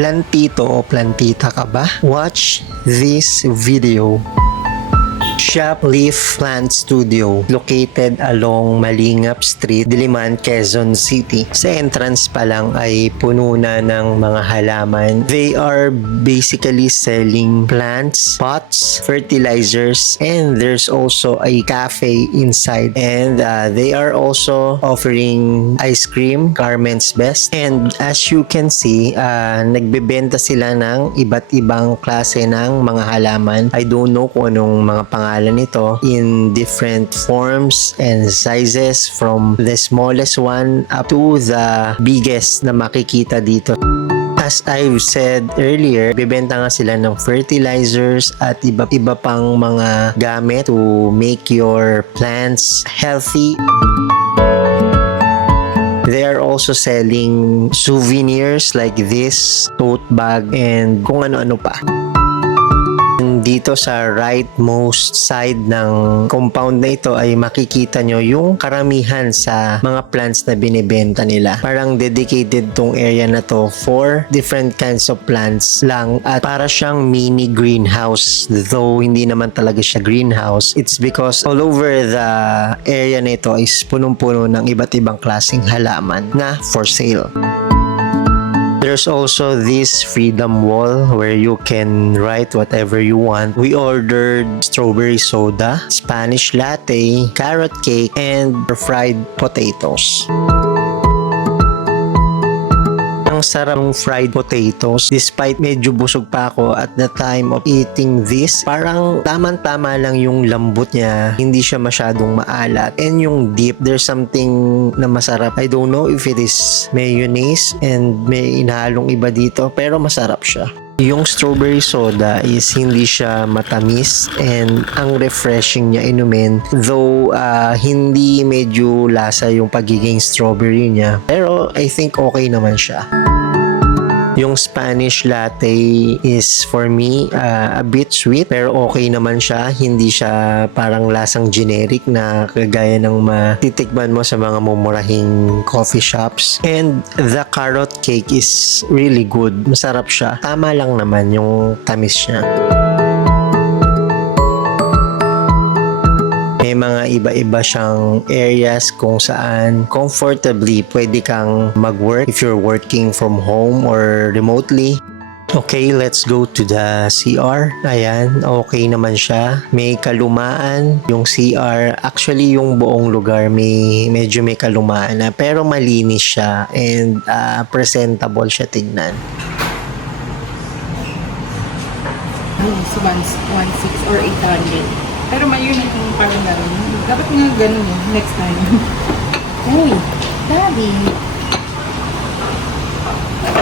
Plantito o plantita ka ba? Watch this video. Shop Leaf Plant Studio, located along Malingap Street, Diliman, Quezon City. Sa entrance pa lang ay puno na ng mga halaman. They are basically selling plants, pots, fertilizers, and there's also a cafe inside. And they are also offering ice cream, Carmen's Best. And as you can see, nagbebenta sila ng iba't ibang klase ng mga halaman. I don't know kung anong mga pangalan nito, in different forms and sizes, from the smallest one up to the biggest na makikita dito. As I've said earlier, bibenta nga sila ng fertilizers at iba pang mga gamit to make your plants healthy. They are also selling souvenirs like this, tote bag, and kung ano-ano pa. Dito sa rightmost side ng compound na ito ay makikita nyo yung karamihan sa mga plants na binibenta nila. Parang dedicated tong area na to for different kinds of plants lang, at para siyang mini greenhouse. Though hindi naman talaga siya greenhouse, it's because all over the area na ito is punong-puno ng iba't ibang klaseng halaman na for sale. There's also this freedom wall where you can write whatever you want. We ordered strawberry soda, Spanish latte, carrot cake, and fried potatoes. Ang sarap ng fried potatoes. Despite medyo busog pa ako at the time of eating this, parang tamang-tama lang yung lambot niya. Hindi siya masyadong maalat. And yung dip, there's something na masarap. I don't know if it is mayonnaise and may inahalong iba dito, pero masarap siya. Yung strawberry soda is hindi siya matamis and ang refreshing niya inumin. Though hindi medyo lasa yung pagiging strawberry niya, pero I think okay naman siya. Yung Spanish latte is for me a bit sweet, pero okay naman siya. Hindi siya parang lasang generic na kagaya ng matitikman mo sa mga mumurahing coffee shops. And the carrot cake is really good. Masarap siya. Tama lang naman yung tamis niya. May mga iba-iba siyang areas kung saan comfortably pwede kang mag-work if you're working from home or remotely. Okay, let's go to the CR. Ayan, okay naman siya. May kalumaan yung CR. Actually, yung buong lugar medyo may kalumaan na, pero malinis siya and presentable siya tignan. So, 1.6 or 800. Pero may unit kung parang gano'n. Dapat nga gano'n eh, next time. Hey, Daddy!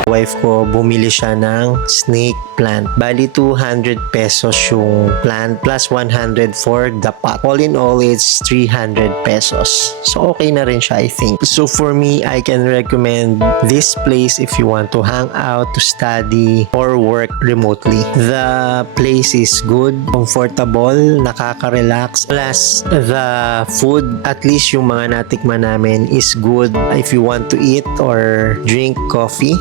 Wife ko, bumili siya ng snake plant. Bali, 200 pesos yung plant plus 100 for the pot. All in all, it's 300 pesos. So, okay na rin siya, I think. So, for me, I can recommend this place if you want to hang out, to study, or work remotely. The place is good, comfortable, nakaka-relax. Plus, the food, at least yung mga natikman namin, is good if you want to eat or drink coffee.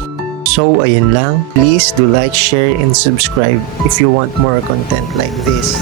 So, ayun lang. Please do like, share, and subscribe if you want more content like this.